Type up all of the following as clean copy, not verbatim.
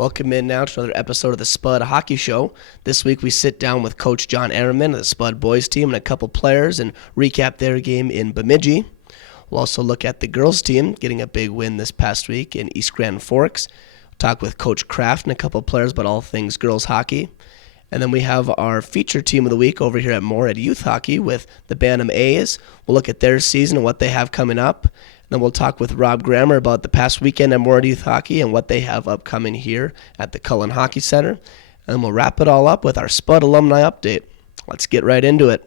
Welcome in now to another episode of the Spud Hockey Show. This week we sit down with Coach John Ehrenman of the Spud boys team and a couple players and recap their game in Bemidji. We'll also look at the girls team getting a big win this past week in East Grand Forks. We'll talk with Coach Kraft and a couple players about all things girls hockey. And then we have our feature team of the week over here at Moorhead Youth Hockey with the Bantam A's. We'll look at their season and what they have coming up. And then we'll talk with Rob Grammer about the past weekend at Moorhead Youth Hockey and what they have upcoming here at the Cullen Hockey Center. And then we'll wrap it all up with our Spud alumni update. Let's get right into it.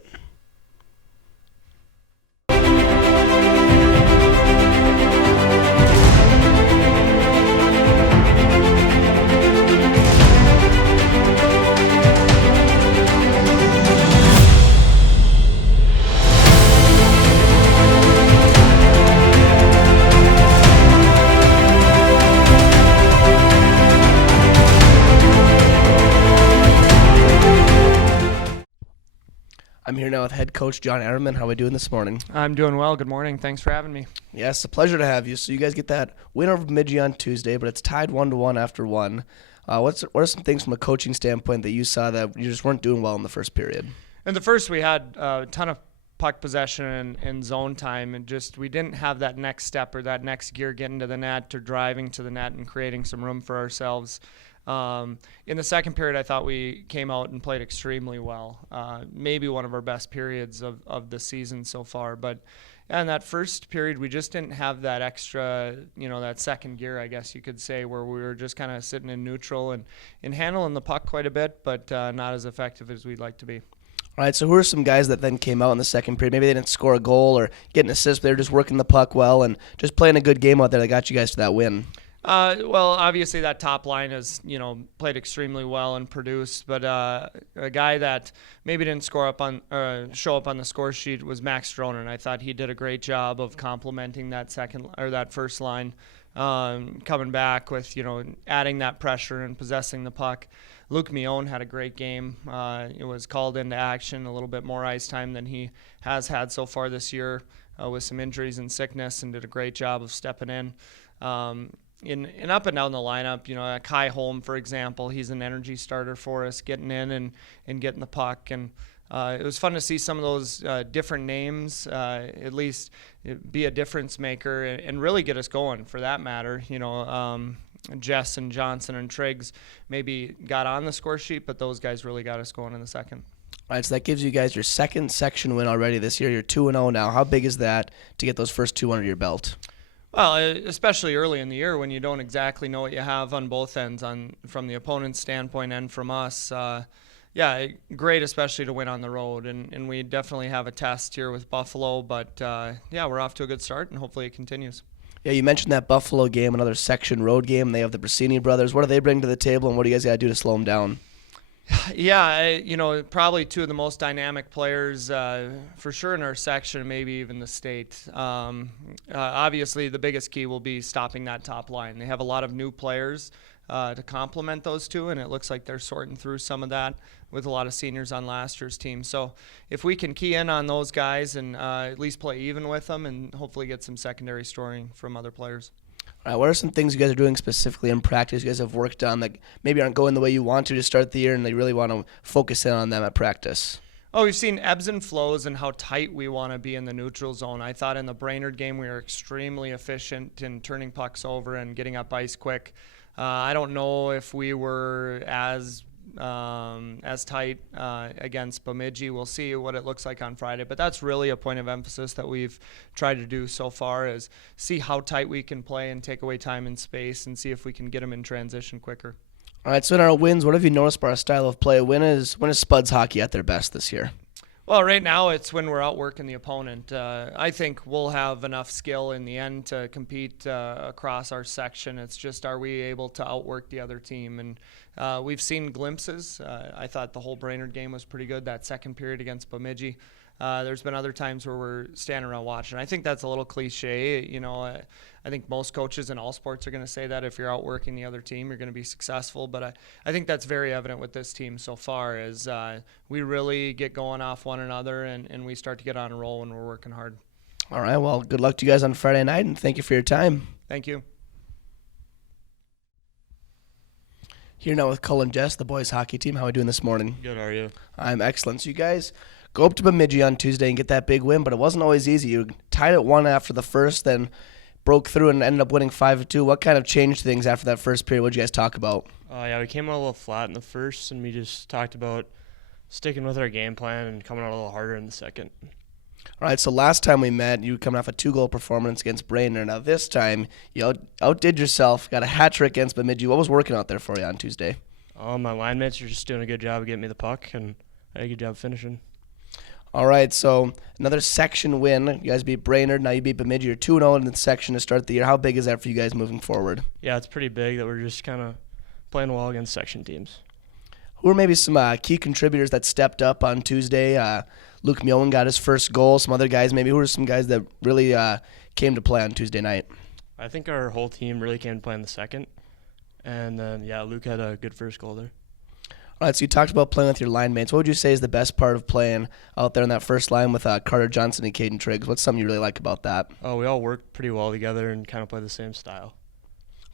I'm here now with head coach John Ehrenman. How are we doing this morning? I'm doing well. Good morning. Thanks for having me. Yes, a pleasure to have you. So you guys get that win over Bemidji on Tuesday, but it's tied 1-1 after one. What are some things from a coaching standpoint that you saw that you just weren't doing well in the first period? In the first, we had a ton of puck possession and zone time, and just we didn't have that next step or that next gear getting to the net or driving to the net and creating some room for ourselves. In the second period, I thought we came out and played extremely well. Maybe one of our best periods of the season so far. But in that first period, we just didn't have that extra, that second gear, I guess you could say, where we were just kind of sitting in neutral and handling the puck quite a bit, but not as effective as we'd like to be. All right, so who are some guys that then came out in the second period? Maybe they didn't score a goal or get an assist, but they were just working the puck well and just playing a good game out there that got you guys to that win. Well, obviously that top line has, played extremely well and produced, but a guy that maybe didn't show up on the score sheet was Max Stroner. I thought he did a great job of complementing that first line, coming back with, adding that pressure and possessing the puck. Luke Mion had a great game. It was called into action, a little bit more ice time than he has had so far this year with some injuries and sickness, and did a great job of stepping in. In up and down the lineup, Kai Holm, for example, he's an energy starter for us, getting in and getting the puck. And it was fun to see some of those different names at least be a difference maker and really get us going, for that matter. Jess and Johnson and Triggs maybe got on the score sheet, but those guys really got us going in the second. All right, so that gives you guys your second section win already this year. You're 2-0 now. How big is that to get those first two under your belt? Well, especially early in the year when you don't exactly know what you have on both ends, from the opponent's standpoint and from us. Great, especially to win on the road. And we definitely have a test here with Buffalo. But, we're off to a good start, and hopefully it continues. Yeah, you mentioned that Buffalo game, another section road game. They have the Brasini brothers. What do they bring to the table, and what do you guys got to do to slow them down? Yeah, probably two of the most dynamic players for sure in our section, maybe even the state. Obviously, the biggest key will be stopping that top line. They have a lot of new players to complement those two, and it looks like they're sorting through some of that with a lot of seniors on last year's team. So if we can key in on those guys and at least play even with them and hopefully get some secondary scoring from other players. All right, what are some things you guys are doing specifically in practice you guys have worked on that maybe aren't going the way you want to start the year and they really want to focus in on them at practice? Oh, we've seen ebbs and flows and how tight we want to be in the neutral zone. I thought in the Brainerd game we were extremely efficient in turning pucks over and getting up ice quick. I don't know if we were as tight against Bemidji. We'll see what it looks like on Friday, but that's really a point of emphasis that we've tried to do so far, is see how tight we can play and take away time and space and see if we can get them in transition quicker. All right, so in our wins, what have you noticed about our style of play? When is Spud's hockey at their best this year? Well, right now it's when we're outworking the opponent. I think we'll have enough skill in the end to compete across our section. It's just, are we able to outwork the other team? And we've seen glimpses. I thought the whole Brainerd game was pretty good, that second period against Bemidji. There's been other times where we're standing around watching. I think that's a little cliche. I think most coaches in all sports are going to say that if you're outworking the other team, you're going to be successful. But I think that's very evident with this team so far, is we really get going off one another and we start to get on a roll when we're working hard. All right, well, good luck to you guys on Friday night, and thank you for your time. Thank you. Here now with Cole and Jess, the boys hockey team. How are we doing this morning? Good, how are you? I'm excellent. So you guys go up to Bemidji on Tuesday and get that big win, but it wasn't always easy. You tied at 1 after the first, then broke through and ended up winning 5-2. What kind of changed things after that first period? What did you guys talk about? We came out a little flat in the first, and we just talked about sticking with our game plan and coming out a little harder in the second. All right, so last time we met, you were coming off a 2-goal performance against Brainerd. Now this time, you outdid yourself, got a hat trick against Bemidji. What was working out there for you on Tuesday? My line mates are just doing a good job of getting me the puck, and I did a good job finishing. All right, so another section win. You guys beat Brainerd. Now you beat Bemidji. You're 2-0 in the section to start the year. How big is that for you guys moving forward? Yeah, it's pretty big that we're just kind of playing well against section teams. Who are maybe some key contributors that stepped up on Tuesday? Luke Miowen got his first goal. Some other guys, maybe who are some guys that really came to play on Tuesday night? I think our whole team really came to play in the second. And then, Luke had a good first goal there. All right, so you talked about playing with your line mates. What would you say is the best part of playing out there in that first line with Carter Johnson and Caden Triggs? What's something you really like about that? Oh, we all work pretty well together and kind of play the same style.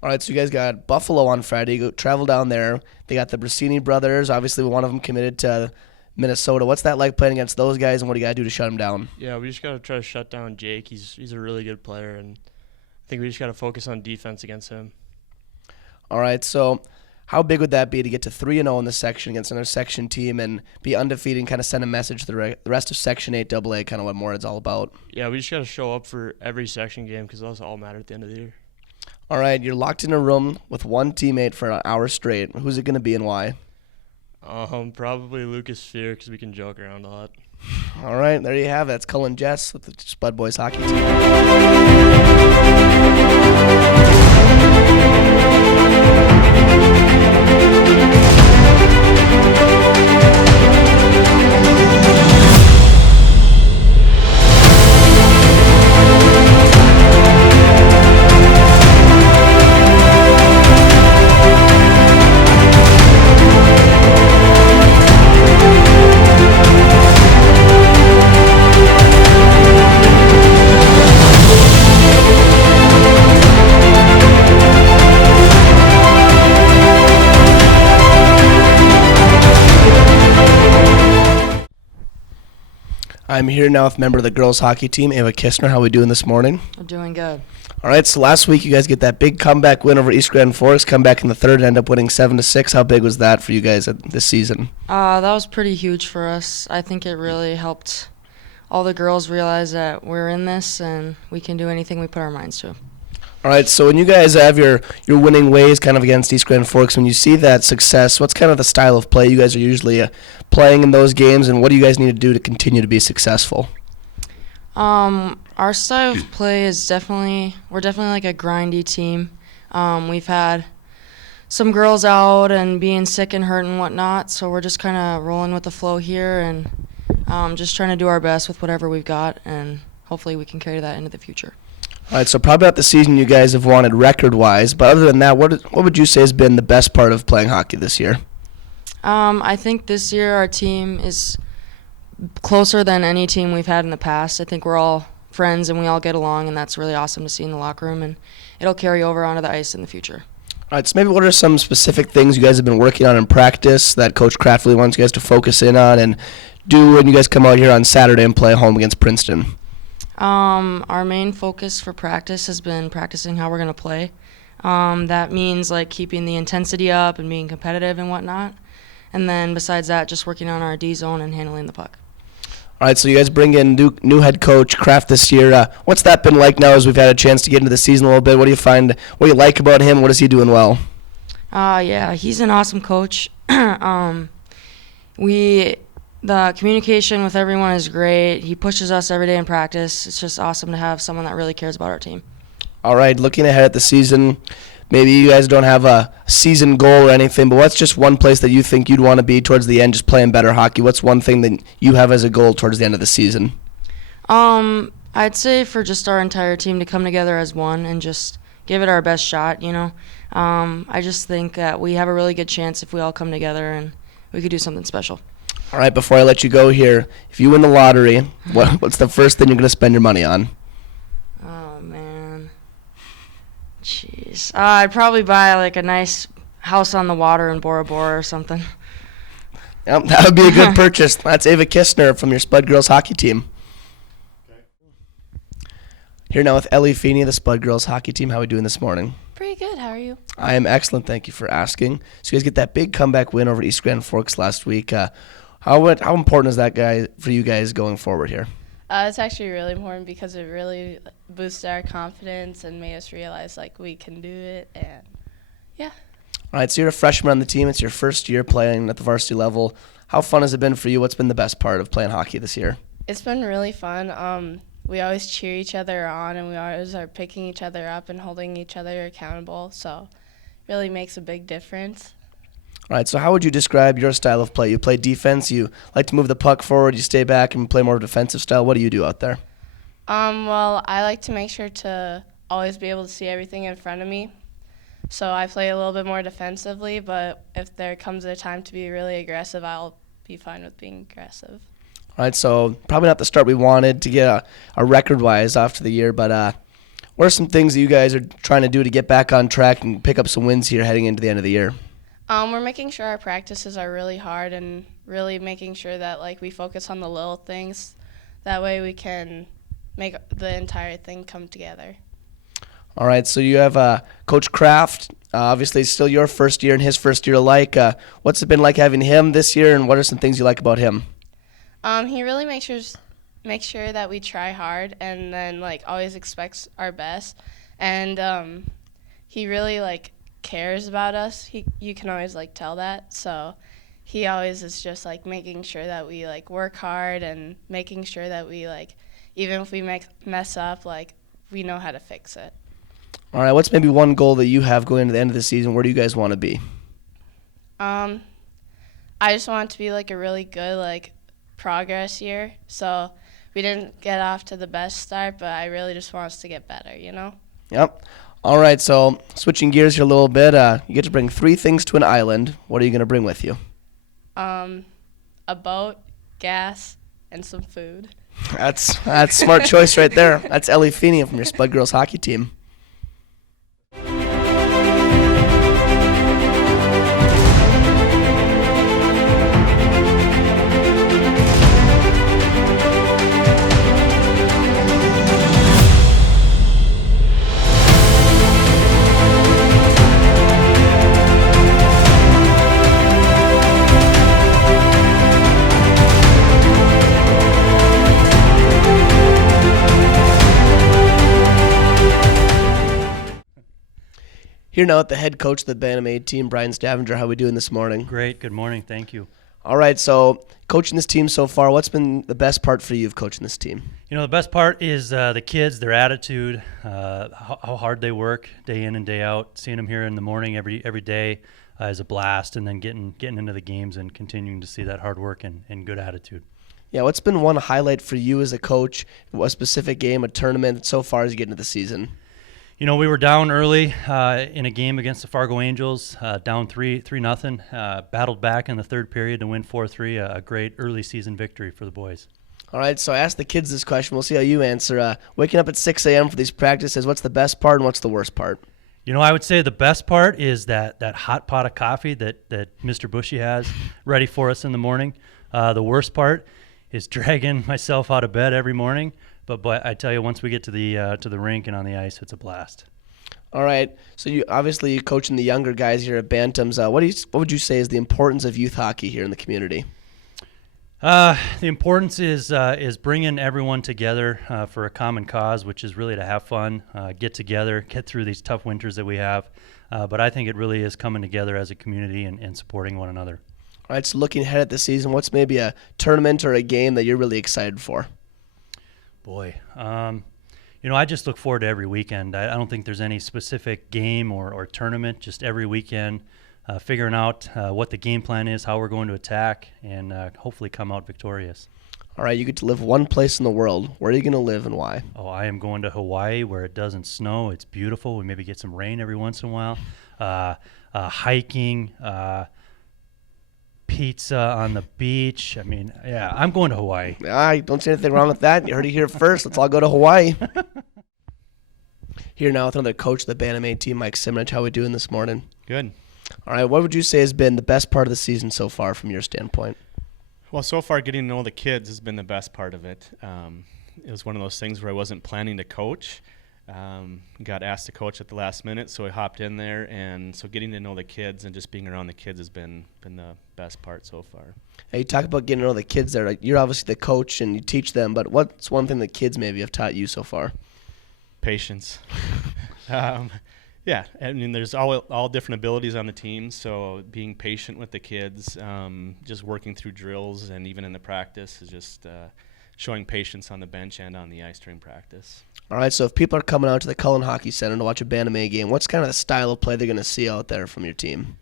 All right, so you guys got Buffalo on Friday. You travel down there. They got the Brasini brothers. Obviously, one of them committed to Minnesota. What's that like playing against those guys, and what do you got to do to shut them down? Yeah, we just got to try to shut down Jake. He's a really good player, and I think we just got to focus on defense against him. All right, so how big would that be to get to 3-0 in this section against another section team and be undefeated and kind of send a message to the rest of Section 8 AA, kind of what Moorhead's all about? Yeah, we just got to show up for every section game because those all matter at the end of the year. All right, you're locked in a room with one teammate for an hour straight. Who's it going to be and why? Probably Lucas Fear because we can joke around a lot. All right, there you have it. That's Cullen Jess with the Spud Boys hockey team. I'm here now with a member of the girls hockey team, Ava Kistner. How are we doing this morning? We're doing good. All right, so last week you guys get that big comeback win over East Grand Forks, come back in the third and end up winning 7-6. How big was that for you guys this season? That was pretty huge for us. I think it really helped all the girls realize that we're in this and we can do anything we put our minds to. All right, so when you guys have your winning ways kind of against East Grand Forks, when you see that success, what's kind of the style of play you guys are usually playing in those games, and what do you guys need to do to continue to be successful? Our style of play is we're definitely like a grindy team. We've had some girls out and being sick and hurt and whatnot, so we're just kind of rolling with the flow here and just trying to do our best with whatever we've got, and hopefully we can carry that into the future. All right, so probably not the season you guys have wanted record-wise, but other than that, what would you say has been the best part of playing hockey this year? I think this year our team is closer than any team we've had in the past. I think we're all friends and we all get along, and that's really awesome to see in the locker room, and it'll carry over onto the ice in the future. All right, so maybe what are some specific things you guys have been working on in practice that Coach Kraft really wants you guys to focus in on and do when you guys come out here on Saturday and play home against Princeton? Our main focus for practice has been practicing how we're going to play. That means like keeping the intensity up and being competitive and whatnot. And then besides that, just working on our D zone and handling the puck. All right, so you guys bring in new head coach Kraft this year. What's that been like now as we've had a chance to get into the season a little bit? What do you find? What do you like about him? What is he doing well? Yeah, he's an awesome coach. The communication with everyone is great. He pushes us every day in practice. It's just awesome to have someone that really cares about our team. All right, looking ahead at the season, maybe you guys don't have a season goal or anything, but what's just one place that you think you'd want to be towards the end, just playing better hockey? What's one thing that you have as a goal towards the end of the season? I'd say for just our entire team to come together as one and just give it our best shot, you know. I just think that we have a really good chance if we all come together and we could do something special. All right, before I let you go here, if you win the lottery, what's the first thing you're going to spend your money on? Oh, man. Jeez. I'd probably buy like a nice house on the water in Bora Bora or something. Yep, that would be a good purchase. That's Ava Kistner from your Spud girls hockey team. Here now with Ellie Feeney, the Spud girls hockey team. How are we doing this morning? Pretty good. How are you? I am excellent. Thank you for asking. So you guys get that big comeback win over East Grand Forks last week. How important is that guy for you guys going forward here? It's actually really important because it really boosted our confidence and made us realize like we can do it, and yeah. All right, so you're a freshman on the team. It's your first year playing at the varsity level. How fun has it been for you? What's been the best part of playing hockey this year? It's been really fun. We always cheer each other on, and we always are picking each other up and holding each other accountable, so it really makes a big difference. All right, so how would you describe your style of play? You play defense, you like to move the puck forward, you stay back and play more defensive style. What do you do out there? Well, I like to make sure to always be able to see everything in front of me. So I play a little bit more defensively, but if there comes a time to be really aggressive, I'll be fine with being aggressive. All right, so probably not the start we wanted to get a record-wise after the year, but what are some things that you guys are trying to do to get back on track and pick up some wins here heading into the end of the year? We're making sure our practices are really hard and really making sure that like we focus on the little things. That way we can make the entire thing come together. All right, so you have Coach Kraft. Obviously, it's still your first year and his first year alike. What's it been like having him this year, and what are some things you like about him? He really makes sure that we try hard and then like always expects our best, and he really like cares about us. You can always like tell that. So he always is just like making sure that we like work hard and making sure that we like even if we mess up, like we know how to fix it. All right, what's maybe one goal that you have going into the end of the season? Where do you guys want to be? I just want it to be like a really good like progress year. So we didn't get off to the best start, but I really just want us to get better, you know? Yep. All right, so switching gears here a little bit, you get to bring 3 things to an island. What are you going to bring with you? A boat, gas, and some food. That's smart choice right there. That's Ellie Feeney from your Spud Girls hockey team. Here now at the head coach of the Bantam A team, Brian Stavanger. How are we doing this morning? Great. Good morning. Thank you. All right, so coaching this team so far, what's been the best part for you of coaching this team? You know, the best part is the kids, their attitude, how hard they work day in and day out. Seeing them here in the morning every day is a blast, and then getting into the games and continuing to see that hard work and good attitude. Yeah, what's been one highlight for you as a coach, a specific game, a tournament so far as you get into the season? You know, we were down early in a game against the Fargo Angels, down 3-0, battled back in the third period to win 4-3, a great early season victory for the boys. All right, so I asked the kids this question. We'll see how you answer. Waking up at 6 a.m. for these practices, what's the best part and what's the worst part? You know, I would say the best part is that hot pot of coffee that Mr. Bushy has ready for us in the morning. The worst part is dragging myself out of bed every morning. But I tell you, once we get to the rink and on the ice, it's a blast. All right. So you obviously coaching the younger guys here at Bantams. What would you say is the importance of youth hockey here in the community? The importance is bringing everyone together for a common cause, which is really to have fun, get together, get through these tough winters that we have. But I think it really is coming together as a community and supporting one another. All right. So looking ahead at the season, what's maybe a tournament or a game that you're really excited for? Boy, you know, I just look forward to every weekend. I don't think there's any specific game or tournament, just every weekend, figuring out what the game plan is, how we're going to attack, and hopefully come out victorious. All right, you get to live one place in the world. Where are you going to live and why? Oh, I am going to Hawaii where it doesn't snow. It's beautiful. We maybe get some rain every once in a while. Hiking, pizza on the beach. I mean, yeah, I'm going to Hawaii. I don't see anything wrong with that. You heard it here first. Let's all go to Hawaii. Here now with another coach of the Bantam A team, Mike Simonich. How are we doing this morning? Good. All right, what would you say has been the best part of the season so far from your standpoint? Well, so far getting to know the kids has been the best part of it. It was one of those things where I wasn't planning to coach. Got asked to coach at the last minute, so I hopped in there, and so getting to know the kids and just being around the kids has been the best part so far. Hey, you talk about getting to know the kids there. Like, you're obviously the coach and you teach them, but what's one thing the kids maybe have taught you so far? Patience. Yeah, I mean, there's all different abilities on the team, so being patient with the kids, just working through drills, and even in the practice is just showing patience on the bench and on the ice during practice. All right, so if people are coming out to the Cullen Hockey Center to watch a Bantam game, what's kind of the style of play they're going to see out there from your team?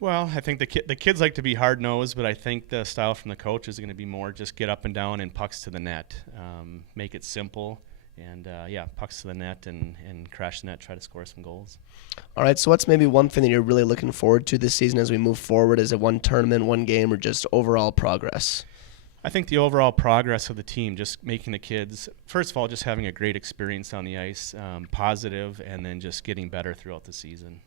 Well, I think the kids like to be hard-nosed, but I think the style from the coach is going to be more just get up and down and pucks to the net, make it simple. And, pucks to the net and crash the net, try to score some goals. All right, so what's maybe one thing that you're really looking forward to this season as we move forward? Is it one tournament, one game, or just overall progress? I think the overall progress of the team, just making the kids, first of all, just having a great experience on the ice, positive, and then just getting better throughout the season.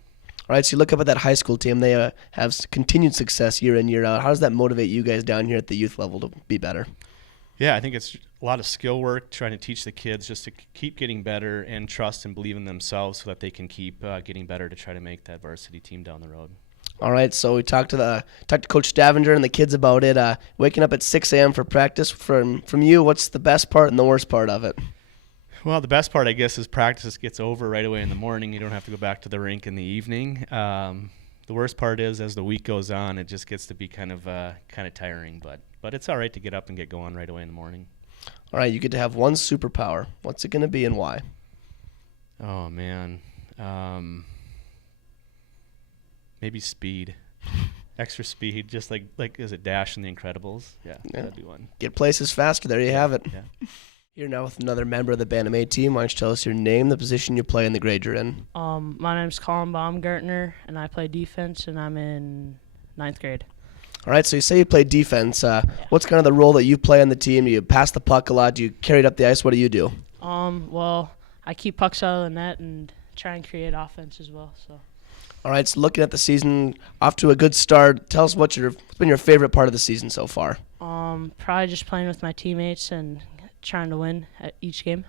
All right, so you look up at that high school team. They have continued success year in, year out. How does that motivate you guys down here at the youth level to be better? Yeah, I think it's a lot of skill work, trying to teach the kids just to keep getting better and trust and believe in themselves so that they can keep getting better to try to make that varsity team down the road. All right, so we talked to Coach Stavanger and the kids about it. Waking up at 6 a.m. for practice. From you, what's the best part and the worst part of it? Well, the best part, I guess, is practice gets over right away in the morning. You don't have to go back to the rink in the evening. The worst part is, as the week goes on, it just gets to be kind of tiring. But it's all right to get up and get going right away in the morning. All right, you get to have one superpower. What's it going to be and why? Oh, man. Maybe speed. Extra speed, just like is it Dash in The Incredibles? Yeah, that'd be one. Get places faster. There you have it. Yeah. You're now with another member of the Bantam A team. Why don't you tell us your name, the position you play, and the grade you're in? My name's Colin Baumgartner, and I play defense, and I'm in 9th grade. All right, so you say you play defense. What's kind of the role that you play on the team? Do you pass the puck a lot? Do you carry it up the ice? What do you do? Well, I keep pucks out of the net and try and create offense as well. So. All right, so looking at the season, off to a good start. Tell us what's been your favorite part of the season so far? Probably just playing with my teammates and trying to win at each game.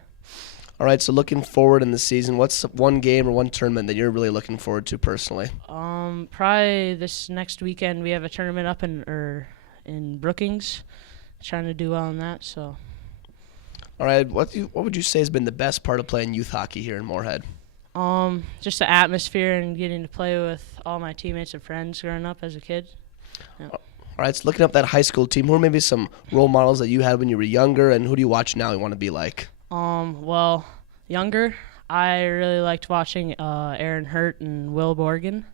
All right, so looking forward in the season, what's one game or one tournament that you're really looking forward to personally? Probably this next weekend we have a tournament up in Brookings. Trying to do well in that. So. All right, what would you say has been the best part of playing youth hockey here in Moorhead? Just the atmosphere and getting to play with all my teammates and friends growing up as a kid. Yeah. All right, so looking up that high school team, who are maybe some role models that you had when you were younger, and who do you watch now you want to be like? Well, younger, I really liked watching Aaron Hurt and Will Borgen,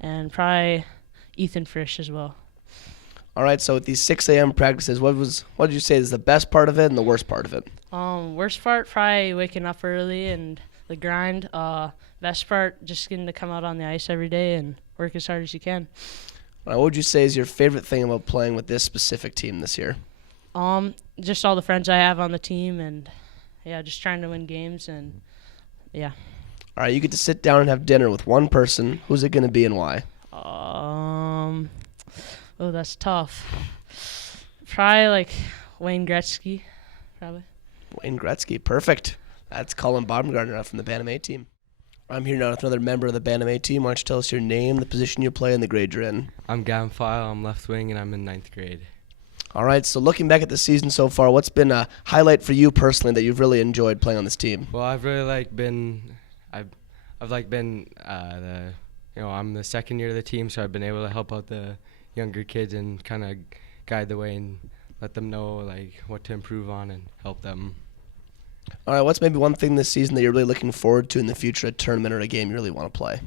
and probably Ethan Frisch as well. All right, so with these 6 a.m. practices, what did you say is the best part of it and the worst part of it? Worst part, probably waking up early and the grind. Best part, just getting to come out on the ice every day and work as hard as you can. What would you say is your favorite thing about playing with this specific team this year? Just all the friends I have on the team, and just trying to win games, and yeah. All right, you get to sit down and have dinner with one person. Who's it going to be and why? That's tough. Probably like Wayne Gretzky, probably. Wayne Gretzky, perfect. That's Colin Baumgartner from the Bantam A team. I'm here now with another member of the Bantam A team. Why don't you tell us your name, the position you play, and the grade you're in? I'm Gavin File. I'm left wing, and I'm in 9th grade. All right, so looking back at the season so far, what's been a highlight for you personally that you've really enjoyed playing on this team? Well, I've really I'm the second year of the team, so I've been able to help out the younger kids and kind of guide the way and let them know what to improve on and help them. All right, what's maybe one thing this season that you're really looking forward to in the future, a tournament or a game you really want to play?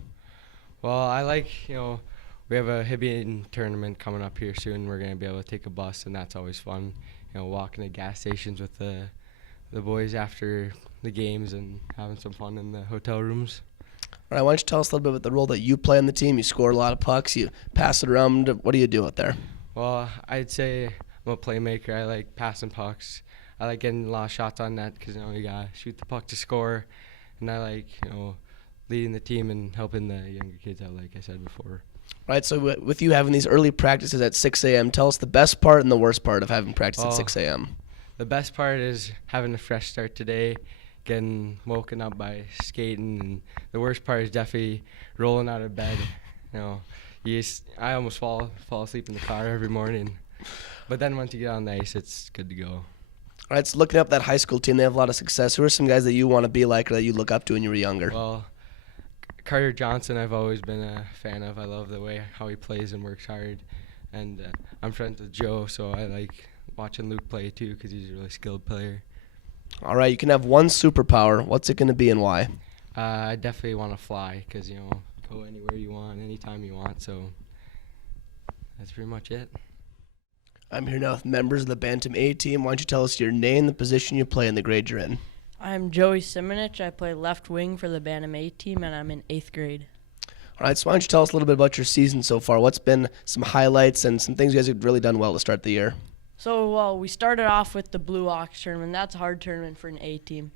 Well, I we have a Hibbing tournament coming up here soon. We're going to be able to take a bus, and that's always fun. Walking to gas stations with the boys after the games and having some fun in the hotel rooms. All right, why don't you tell us a little bit about the role that you play on the team? You score a lot of pucks. You pass it around. What do you do out there? Well, I'd say I'm a playmaker. I like passing pucks. I like getting a lot of shots on net because, you got to shoot the puck to score. And I like, leading the team and helping the younger kids out, like I said before. All right, so with you having these early practices at 6 a.m., tell us the best part and the worst part of having practice at 6 a.m. The best part is having a fresh start today, getting woken up by skating, and the worst part is definitely rolling out of bed. I almost fall asleep in the car every morning, but then once you get on the ice, it's good to go. All right, so looking up that high school team, they have a lot of success. Who are some guys that you want to be like or that you look up to when you were younger? Well, Carter Johnson I've always been a fan of. I love the way how he plays and works hard, and I'm friends with Joe, so I like watching Luke play too because he's a really skilled player. All right, you can have one superpower. What's it going to be and why? I definitely want to fly because, go anywhere you want, anytime you want, so that's pretty much it. I'm here now with members of the Bantam A team. Why don't you tell us your name, the position you play, and the grade you're in? I'm Joey Simonich. I play left wing for the Bantam A team, and I'm in 8th grade. All right, so why don't you tell us a little bit about your season so far? What's been some highlights and some things you guys have really done well to start the year? So, we started off with the Blue Ox tournament. That's a hard tournament for an A team,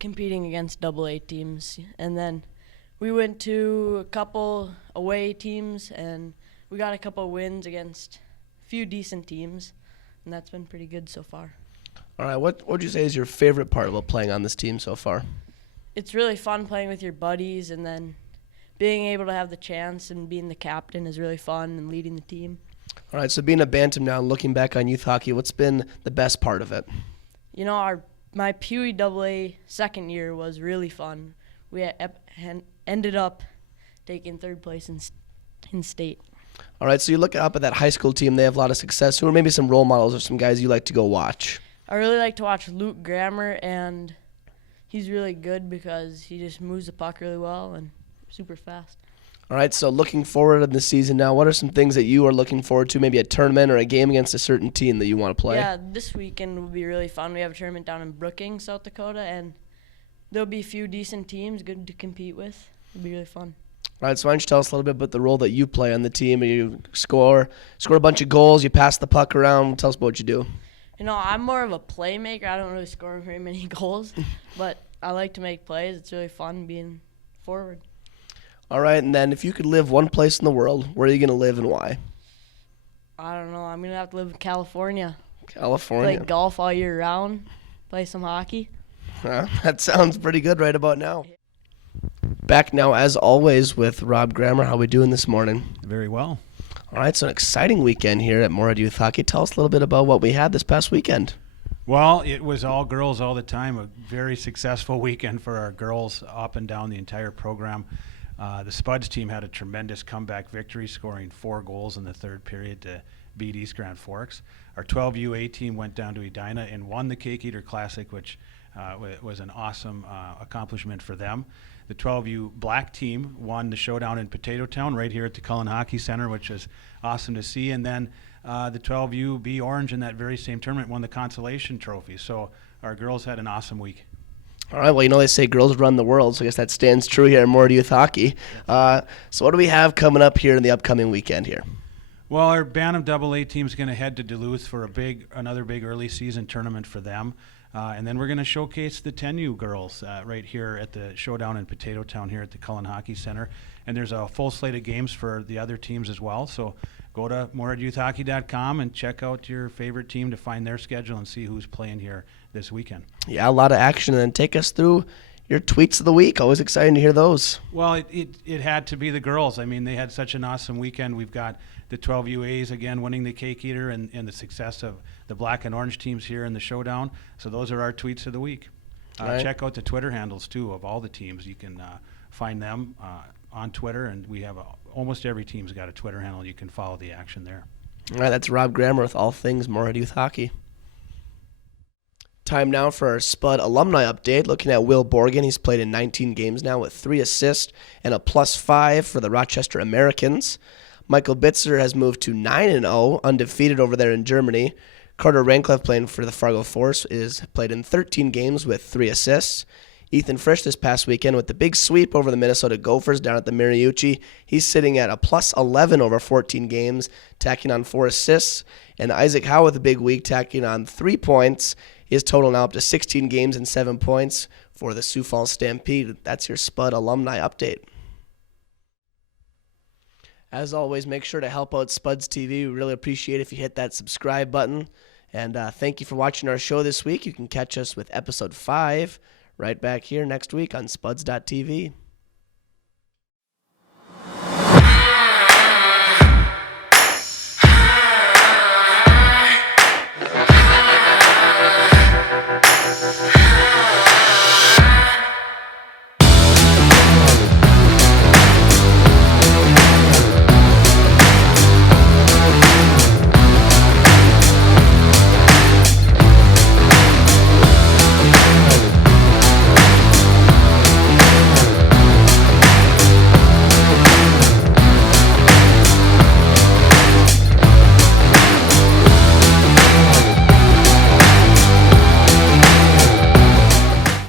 competing against AA teams. And then we went to a couple away teams, and we got a couple wins against a few decent teams, and that's been pretty good so far. All right, what would you say is your favorite part about playing on this team so far? It's really fun playing with your buddies, and then being able to have the chance and being the captain is really fun, and leading the team. All right, so being a Bantam now and looking back on youth hockey, what's been the best part of it? My Pewee AA second year was really fun. We ended up taking 3rd place in state. All right, so you look up at that high school team. They have a lot of success. Who are maybe some role models or some guys you like to go watch? I really like to watch Luke Grammer, and he's really good because he just moves the puck really well and super fast. All right, so looking forward to the season now, what are some things that you are looking forward to, maybe a tournament or a game against a certain team that you want to play? Yeah, this weekend will be really fun. We have a tournament down in Brookings, South Dakota, and there'll be a few decent teams good to compete with. It'll be really fun. All right, so why don't you tell us a little bit about the role that you play on the team? You score a bunch of goals, you pass the puck around. Tell us about what you do. I'm more of a playmaker. I don't really score very many goals, but I like to make plays. It's really fun being forward. All right, and then if you could live one place in the world, where are you going to live and why? I don't know. I'm going to have to live in California. California. Play golf all year round, play some hockey. That sounds pretty good right about now. Back now, as always, with Rob Grammer. How we doing this morning? Very well. All right, so an exciting weekend here at Moorhead Youth Hockey. Tell us a little bit about what we had this past weekend. Well, it was all girls all the time. A very successful weekend for our girls up and down the entire program. The Spuds team had a tremendous comeback victory, scoring 4 goals in the 3rd period to beat East Grand Forks. Our 12U team went down to Edina and won the Cake Eater Classic, which was an awesome accomplishment for them. The 12U Black team won the showdown in Potato Town right here at the Cullen Hockey Center, which was awesome to see. And then the 12U B Orange in that very same tournament won the consolation trophy. So our girls had an awesome week. All right, well, they say girls run the world, so I guess that stands true here at Moorhead Youth Hockey. So what do we have coming up here in the upcoming weekend here? Well, our Bantam AA team is going to head to Duluth for another big early season tournament for them. And then we're going to showcase the 10U girls right here at the showdown in Potato Town here at the Cullen Hockey Center. And there's a full slate of games for the other teams as well. So go to moorheadyouthhockey.com and check out your favorite team to find their schedule and see who's playing here this weekend. Yeah, a lot of action. And then take us through your tweets of the week. Always exciting to hear those. Well, it had to be the girls. I mean, they had such an awesome weekend. We've got the 12UAs again winning the Cake Eater and the success of the black and orange teams here in the showdown. So those are our tweets of the week. Right. Check out the Twitter handles, too, of all the teams. You can find them on Twitter, and we have almost every team's got a Twitter handle. You can follow the action there. All right, that's Rob Grammer with all things Moorhead Youth Hockey. Time now for our Spud alumni update. Looking at Will Borgen, he's played in 19 games now with 3 assists and a +5 for the Rochester Americans. Michael Bitzer has moved to 9-0, undefeated over there in Germany. Carter Rankleff, playing for the Fargo Force, is played in 13 games with 3 assists. Ethan Frisch this past weekend with the big sweep over the Minnesota Gophers down at the Mariucci. He's sitting at a +11 over 14 games, tacking on 4 assists. And Isaac Howe with a big week, tacking on 3 points. His total now up to 16 games and 7 points For the Sioux Falls Stampede, that's your Spud alumni update. As always, make sure to help out Spuds TV. We really appreciate it if you hit that subscribe button. And thank you for watching our show this week. You can catch us with episode 5 right back here next week on Spuds.tv.